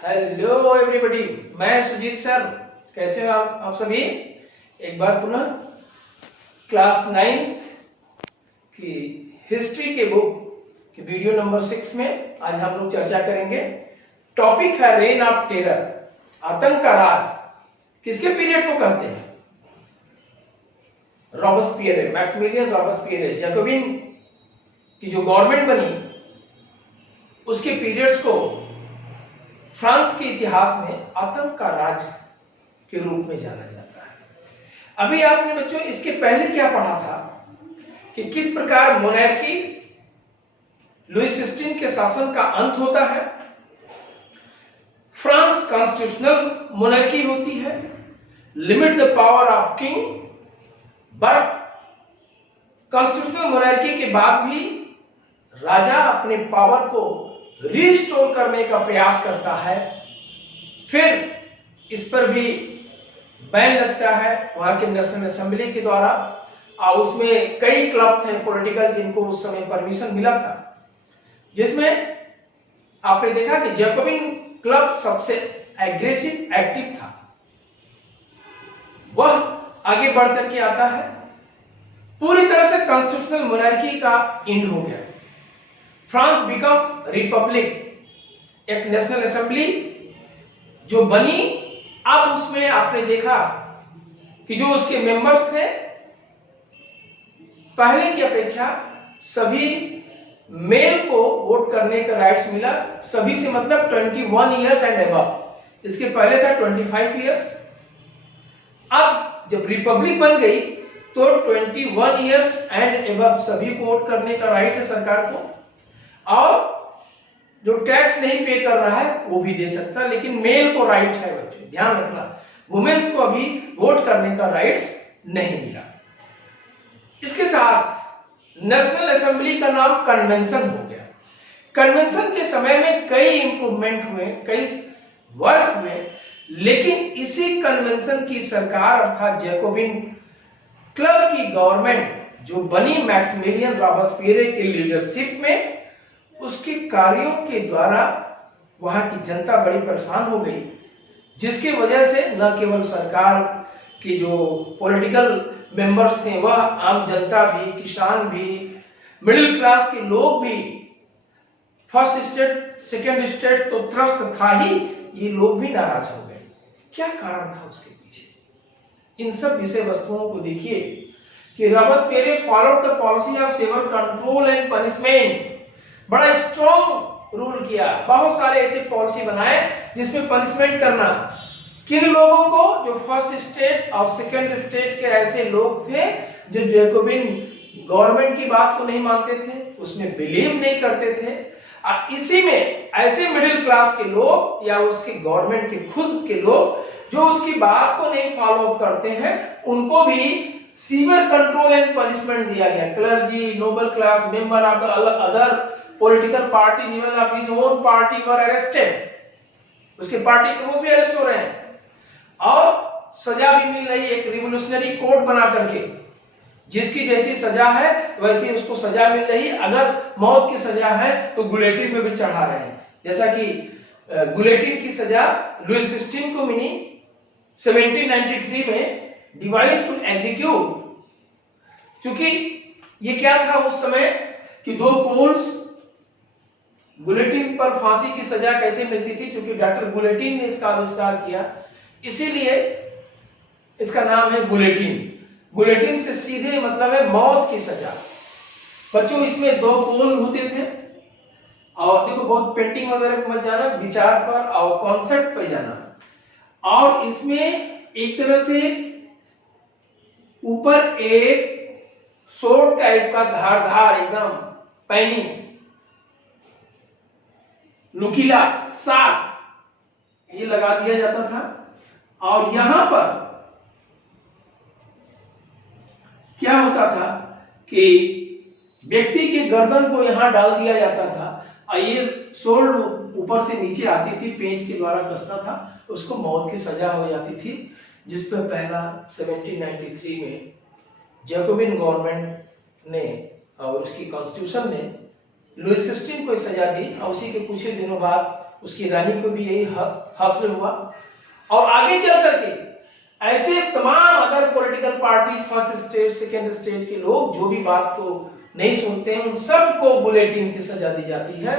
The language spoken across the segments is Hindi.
हेलो एवरीबॉडी, मैं सुजीत सर। कैसे हो आप सभी? एक बार पुनः क्लास 9 की हिस्ट्री के बुक की वीडियो नंबर 6 में आज हम लोग चर्चा करेंगे। टॉपिक है रेन ऑफ टेरर, आतंक का राज। किसके पीरियड को कहते हैं? रॉबस्पियर, मैक्सिमिलियन रॉबस्पियर, जैकोबिन की जो गवर्नमेंट बनी उसके पीरियड्स को फ्रांस के इतिहास में आतंक का राज के रूप में जाना जाता है। अभी आपने बच्चों इसके पहले क्या पढ़ा था कि किस प्रकार मोनार्की, लुईस 16 के शासन का अंत होता है। फ्रांस कॉन्स्टिट्यूशनल मोनार्की होती है, limit the power of king, but constitutional monarchy के बाद भी राजा अपने पावर को रिस्टोर करने का प्रयास करता है। फिर इस पर भी बैन लगता है वहां के नेशनल असेंबली के द्वारा, और उसमें कई क्लब थे पॉलिटिकल जिनको उस समय परमिशन मिला था, जिसमें आपने देखा कि जैकोबिन क्लब सबसे एग्रेसिव एक्टिव था। वह आगे बढ़ करके आता है। पूरी तरह से कॉन्स्टिट्यूशनल मोनार्की का एंड हो गया। फ्रांस बिकम रिपब्लिक, एक नेशनल असेंबली जो बनी। अब उसमें आपने देखा कि जो उसके मेंबर्स थे पहले की अपेक्षा सभी मेल को वोट करने का राइट्स मिला। सभी से मतलब 21 इयर्स एंड अबव। इसके पहले था 25 इयर्स। अब जब रिपब्लिक बन गई तो 21 इयर्स एंड अबव सभी को वोट करने का राइट है सरकार को, और जो टैक्स नहीं पे कर रहा है वो भी दे सकता है, लेकिन मेल को राइट है। बच्चों ध्यान रखना, वुमेन्स को अभी वोट करने का राइट्स नहीं मिला। इसके साथ नेशनल असेंबली का नाम कन्वेंशन हो गया। कन्वेंशन के समय में कई इंप्रूवमेंट हुए, कई वर्क हुए, लेकिन इसी कन्वेंशन की सरकार अर्थात जैकोबिन क्लब की गवर्नमेंट जो बनी मैक्सिमिलियन रॉबस्पियर की लीडरशिप में, उसके कार्यों के द्वारा वहां की जनता बड़ी परेशान हो गई, जिसकी वजह से न केवल सरकार के जो पॉलिटिकल मेंबर्स थे वह, आम जनता भी, किसान भी, मिडिल क्लास के लोग भी, फर्स्ट स्टेट सेकंड स्टेट तो त्रस्त था ही, ये लोग भी नाराज हो गए। क्या कारण था उसके पीछे? इन सब विषय वस्तुओं को देखिए कि Robespierre followed the policy of severe control and punishment. बड़ा स्ट्रॉन्ग रूल किया, बहुत सारे ऐसे पॉलिसी बनाए जिसमें पनिशमेंट करना किन लोगों को, जो फर्स्ट स्टेट और सेकंड स्टेट के ऐसे लोग थे जो जैकोबिन गवर्नमेंट की बात को नहीं मानते थे, उसमें बिलीव नहीं करते थे। और इसी में ऐसे मिडिल क्लास के लोग या उसके गवर्नमेंट के खुद के लोग जो उसकी बात को नहीं फॉलो अप करते हैं, उनको भी सीवियर कंट्रोल एंड पनिशमेंट दिया गया। Clergy, noble class member of the other political party, even of his own party were arrested. उसके पार्टी के लोग भी अरेस्ट हो रहे हैं और सजा भी मिल रही है, एक रिवोल्यूशनरी कोड बना करके। जिसकी जैसी सजा है वैसी उसको सजा मिल रही है। अगर मौत की सजा है तो गुलेटिन में भी चढ़ा रहे हैं, जैसा कि गुलेटिन की सजा लुईस 16 को मिली 1793 में, डिवाइस टू एग्जीक्यूट। क्योंकि ये क्या था उस समय कि दो पोल्स, गुलेटिन पर फांसी की सजा कैसे मिलती थी, क्योंकि डॉक्टर गुलेटिन ने इसका आविष्कार किया, इसीलिए इसका नाम है गुलेटिन। गुलेटिन से सीधे मतलब है मौत की सजा। बच्चों इसमें दो पोल होते थे, और देखो बहुत पेंटिंग वगैरह पर मत जाना, विचार पर और कॉन्सेप्ट पर जाना। और इसमें एक तरह से ऊपर एक सोर्ड टाइप का धारदार एकदम पैनी नुकीला साप ये लगा दिया जाता था। और यहां पर क्या होता था कि व्यक्ति के गर्दन को यहां डाल दिया जाता था, और ये सोल्ड ऊपर से नीचे आती थी, पेंच के द्वारा कसता था, उसको मौत की सजा हो जाती थी। जिस पर पहला 1793 में जैकोबिन गवर्नमेंट ने और उसकी कॉन्स्टिट्यूशन ने लुईस 16 को सजा दी, और उसी के कुछ ही दिनों बाद उसकी रानी को भी यही हासिल हुआ। और आगे चल करके ऐसे तमाम other political parties, first state, second state के लोग जो भी बात को नहीं सुनते हैं, उन सबको बुलेटिन की सजा दी जाती है,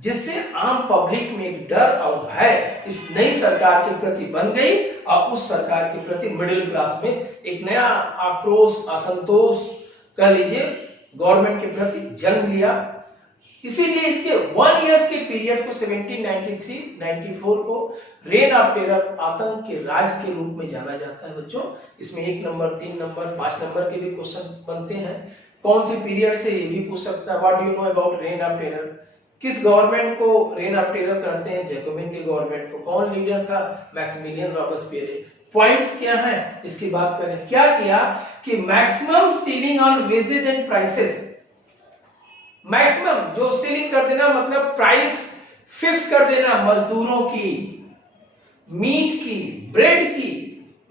जिससे आम पब्लिक में एक डर और भय इस नई सरकार के प्रति बन गई और उस सरकार के प्रति मिडिल क्लास में एक नया आक्रोश, असंतोष कह लीजिए, गवर्नमेंट के प्रति जन्म लिया। इसीलिए इसके 1 ईयर्स के पीरियड को 1793-94 को रेन ऑफ टेरर, आतंक के राज के रूप में जाना जाता है बच्चों। इसमें 1 नंबर, 3 नंबर, 5 नंबर के भी क्वेश्चन बनते हैं। कौन सी पीरियड से, ये भी पूछ सकता है। What do you know about rain of terror? किस गवर्नमेंट को रेन ऑफ टेरर कहते हैं? जैकोबिन के गवर्नमेंट को। कौन लीडर था? Maximilian Robespierre. पॉइंट्स क्या हैं इसकी बात करें। क्या किया कि maximum ceiling on wages and prices, maximum जो सीलिंग कर देना मतलब प्राइस फिक्स कर देना मजदूरों की, मीट की, ब्रेड की,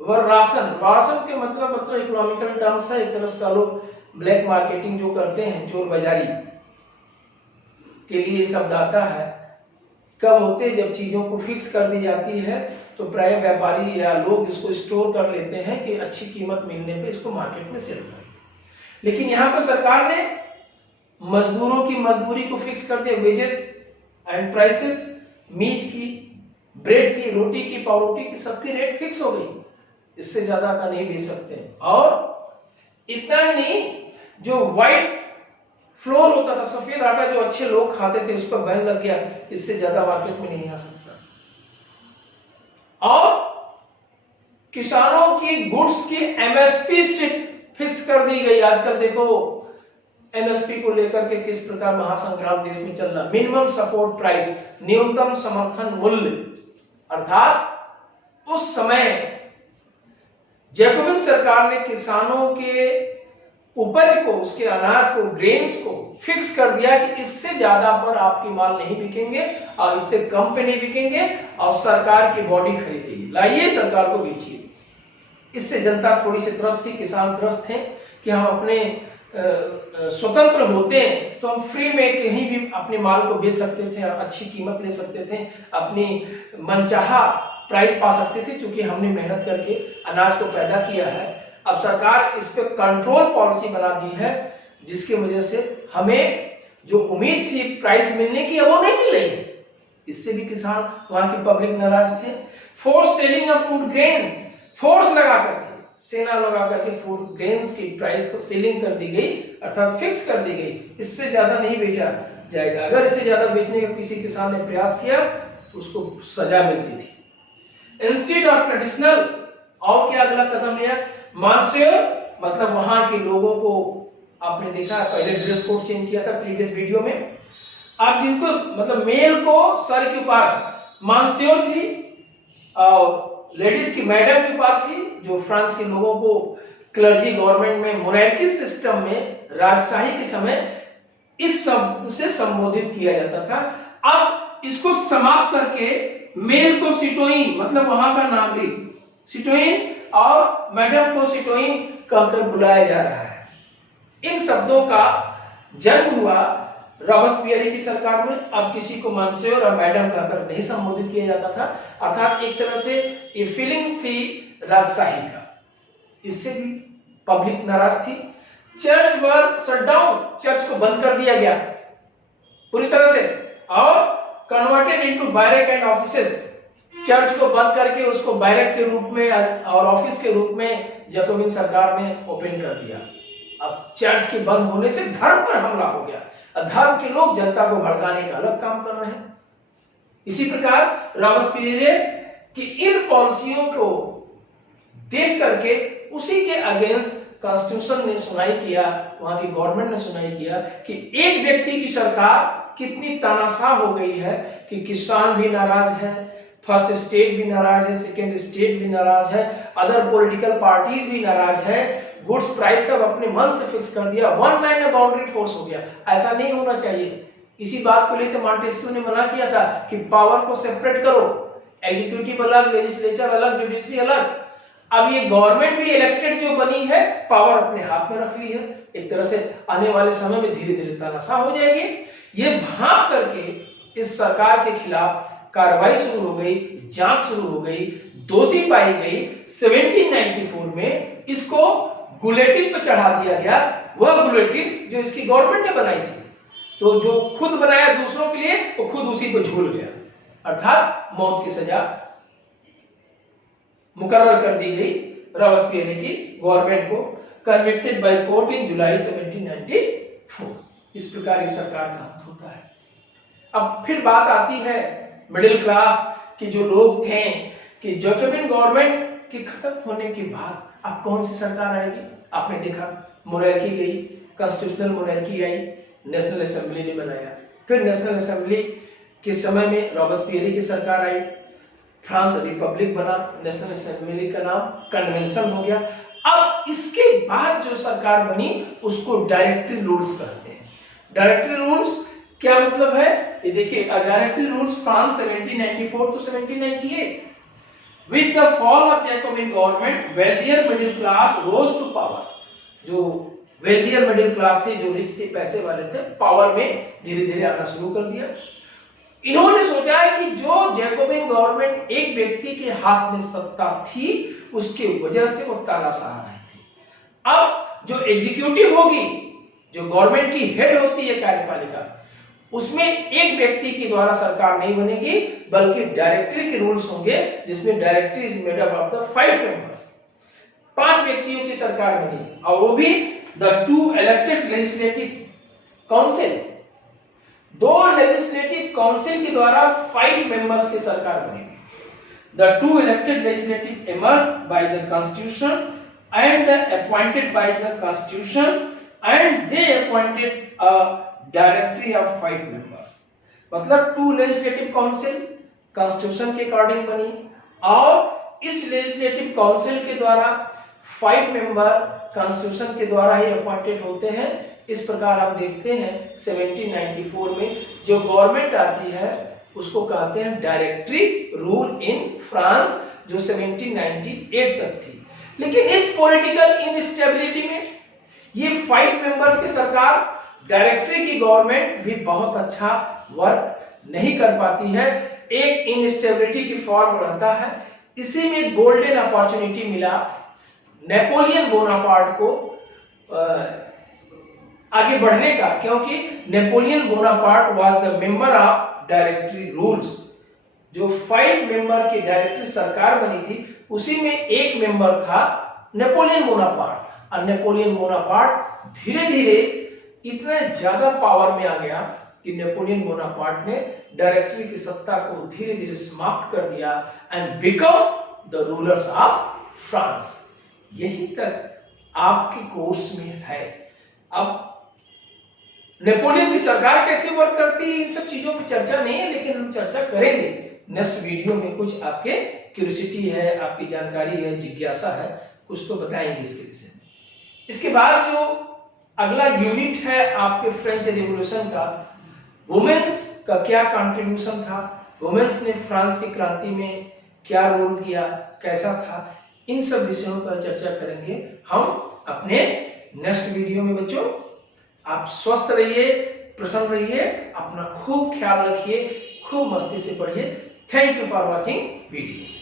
व राशन। राशन के मतलब इकोनॉमिकल टर्म्स है, एक तरह से लोग ब्लैक मार्केटिंग जो करते हैं, चोर बाजारी के लिए शब्द आता है। कब होते हैं? जब चीजों को फिक्स कर दी जाती है तो प्राय व्यापारी या लोग इसको स्टोर कर लेते हैं कि अच्छी कीमत मिलने पे इसको मार्केट में सेल करें। लेकिन यहाँ पर सरकार ने मजदूरों की मजदूरी को फिक्स कर दिया, वेजेस एंड प्राइसेस, मीट की, ब्रेड की, रोटी की, पावरोटी की, सबकी रेट फिक्स हो गई, इससे ज्यादा का नहीं बेच सकते। और इतना ही नहीं, जो व्हाइट फ्लोर होता था, सफेद आटा जो अच्छे लोग खाते थे, उस पर बैन लग गया, इससे ज्यादा मार्केट में नहीं आ सकता। और किसानों की गुड्स की एमएसपी फिक्स कर दी गई। आजकल देखो एमएसपी को लेकर के किस प्रकार महासंग्राम देश में चल रहा। मिनिमम सपोर्ट प्राइस, न्यूनतम समर्थन मूल्य, अर्थात उस समय जैकोबिन सरकार ने किसानों के उपज को, उसके अनाज को, ग्रेन्स को फिक्स कर दिया कि इससे ज्यादा पर आपकी माल नहीं बिकेंगे और इससे कम पे नहीं बिकेंगे, और सरकार की बॉडी खरीदेगी, लाइए सरकार को बेचिए। इससे जनता थोड़ी सी त्रस्त थी, किसान त्रस्त थे कि हम अपने स्वतंत्र होते हैं तो हम फ्री में कहीं भी अपने माल को बेच सकते थे और अच्छी कीमत ले सकते थे, अपनी मनचाहा प्राइस पा सकते थे, क्योंकि हमने मेहनत करके अनाज को पैदा किया है। अब सरकार इस पे कंट्रोल पॉलिसी बना दी है, जिसकी वजह से हमें जो उम्मीद थी प्राइस मिलने की, वो नहीं मिल रही है। इससे भी किसान, वहां की पब्लिक नाराज थे। Force selling of food grains, force लगा करके, सेना लगा करके फूड ग्रेन्स की प्राइस को सेलिंग कर दी गई, अर्थात फिक्स कर दी गई, इससे ज्यादा नहीं बेचा जाएगा। अगर इससे ज्यादा बेचने का किसी किसान ने प्रयास किया तो उसको सजा मिलती थी। इंस्टेड ऑफ ट्रेडिशनल, और क्या अगला कदम लिया? मानसेयर, मतलब वहां के लोगों को आपने देखा पहले ड्रेस कोड चेंज किया था प्रीवियस वीडियो में। आप जिनको मतलब मेल को सर के ऊपर मानसेयर थी और लेडीज की मैडम की बात थी। जो फ्रांस के लोगों को क्लर्जी गवर्नमेंट में, मोनार्की सिस्टम में, राजशाही के समय इस शब्द से संबोधित किया जाता था। अब इसको समाप्त करके मेल को सिटोइन, मतलब वहां का नागरिक, सिटोइन, और मैडम को सिटोइन कहकर बुलाया जा रहा है। इन शब्दों का जन्म हुआ रॉबेस्पियर की सरकार में। अब किसी को मॉन्सियोर और मैडम कहकर नहीं संबोधित किया जाता था, अर्थात एक तरह से ये फीलिंग्स थी राजशाही का। इससे भी पब्लिक नाराज थी। चर्च वर शट डाउन, चर्च को बंद कर दिया गया पूरी तरह से, और converted into barrack and offices. Church को बंद करके उसको बैरक के रूप में और ऑफिस के रूप में जैकोबिन सरकार ने ओपन कर दिया। अब चर्च के बंद होने से धर्म पर हमला हो गया। धर्म के लोग जनता को भड़काने का अलग काम कर रहे हैं। इसी प्रकार रॉबेस्पियर की इन पॉलिसियों को देख करके उसी के अगेंस्ट कॉन्स्टिट्यूशन ने सुनाई किया, वहां की गवर्नमेंट ने सुनाई किया कि एक व्यक्ति की सरकार कितनी तानाशाह हो गई है कि किसान भी नाराज है, फर्स्ट स्टेट भी नाराज है, सेकेंड स्टेट भी नाराज है, अदर पॉलिटिकल पार्टीज भी नाराज है। गुड्स प्राइस सब अपने मन से फिक्स कर दिया, वन मैन बाउंड्री फोर्स हो गया। ऐसा नहीं होना चाहिए। इसी बात को लेकर मॉन्टेस्क्यू ने मना किया था कि पावर को सेपरेट करो, एग्जीक्यूटिव अलग, लेजिस्लेचर अलग, जुडिशरी अलग। अब ये गवर्नमेंट भी इलेक्टेड जो बनी है, पावर अपने हाथ में रख ली है। एक तरह से आने वाले समय में धीरे धीरे तानाशाह हो जाएगी। ये भाप करके इस सरकार के खिलाफ कार्रवाई शुरू हो गई, जांच शुरू हो गई, दोषी पाई गई। 1794 में इसको गुलेटिन पे चढ़ा दिया गया, वह गुलेटिन जो इसकी गवर्नमेंट ने बनाई थी। तो जो खुद बनाया दूसरों के लिए, वो खुद उसी को झूल गया, अर्थात मौत की सजा मुकर्रर कर दी गई रॉबespierre की गवर्नमेंट को, कन्विक्टेड बाय कोर्ट इन जुलाई 1794। इस प्रकार ये सरकार का अंत होता है। अब फिर बात आती है मिडिल क्लास के जो लोग थे कि जैकोबिन गवर्नमेंट के खत्म होने के बाद अब कौन सी सरकार आएगी। आपने देखा मोनार्की गई, कॉन्स्टिट्यूशनल मोनार्की आई, नेशनल असेंबली ने बनाया। फिर नेशनल असेंबली के समय में रॉबespierre की सरकार आई, फ्रांस रिपब्लिक बना, नेशनल असेंबली का नाम कन्वेंशन हो गया। अब इसके बाद जो सरकार बनी उसको डायरेक्टरी रूल्स कहते हैं। डायरेक्टरी रूल्स क्या मतलब है, ये देखिए, directory rules France 1794 to 1798। With the fall of Jacobin government, wealthier middle class rose to power। जो wealthier middle class थे, जो रिच थे, पैसे वाले थे, पावर में धीरे धीरे आना शुरू कर दिया। इन्होंने सोचा है कि जो जैकोबिन गवर्नमेंट एक व्यक्ति के हाथ में सत्ता थी, उसके वजह से वो तानाशाह रही थी। अब जो एग्जीक्यूटिव होगी, जो गवर्नमेंट की हेड होती है कार्यपालिका, उसमें एक व्यक्ति के द्वारा सरकार नहीं बनेगी, बल्कि डायरेक्टरी के रूल्स होंगे, जिसमें directory is made up of the 5 members. 5 व्यक्तियों की सरकार बनी, और वो भी the 2 elected legislative council, 2 legislative council के द्वारा 5 मेंबर्स की सरकार बनेगी। The 2 elected legislative emerged by the constitution and appointed by the constitution, and they appointed a directory of 5 members. मतलब 2 लेजिस्लेटिव काउंसिल कॉन्स्टिट्यूशन के अकॉर्डिंग बनी, और इस लेजिस्लेटिव काउंसिल के द्वारा 5 मेंबर कॉन्स्टिट्यूशन के द्वारा ही अपॉइंटेड होते हैं। इस प्रकार हम देखते हैं 1794 में जो गवर्नमेंट आती है उसको कहते हैं डायरेक्टरी रूल इन फ्रांस, जो 1798 तक थी। लेकिन इस पॉलिटिकल इनस्टेबिलिटी में ये 5 मेंबर्स की सरकार, डायरेक्टरी की गवर्नमेंट भी बहुत अच्छा वर्क नहीं कर पाती है, एक इनस्टेबिलिटी की फॉर्म रहता है। इसी में गोल्डन अपॉर्चुनिटी मिला नेपोलियन बोनापार्ट को आगे बढ़ने का, क्योंकि Napoleon Bonaparte was the member of directory rules. जो 5 मेंबर की डायरेक्टरी सरकार बनी थी, उसी में एक मेंबर था नेपोलियन बोनापार्ट, और नेपोलियन बोनापार्ट धीरे धीरे इतना ज्यादा पावर में आ गया कि नेपोलियन बोनापार्ट ने डायरेक्टरी की सत्ता को धीरे धीरे समाप्त कर दिया and become the rulers of France. यही तक आपके कोर्स में है। अब नेपोलियन की सरकार कैसे वर्क करती है, इन सब चीजों की चर्चा नहीं है, लेकिन हम चर्चा करेंगे नेक्स्ट वीडियो में। कुछ आपके क्यूरियोसिटी है, आपकी जानकारी है, जिज्ञासा है, कुछ तो बताएंगे इसके विषय में। इसके बाद जो अगला यूनिट है आपके फ्रेंच रिवॉल्यूशन का, वुमेन्स का क्या कंट्रीब्यूशन था, वुमेन्स ने फ्रांस की क्रांति में क्या रोल किया, कैसा था, इन सब विषयों पर चर्चा करेंगे हम अपने नेक्स्ट वीडियो में। बच्चों, आप स्वस्थ रहिए, प्रसन्न रहिए, अपना खूब ख्याल रखिए, खूब मस्ती से पढ़िए। Thank you for watching video.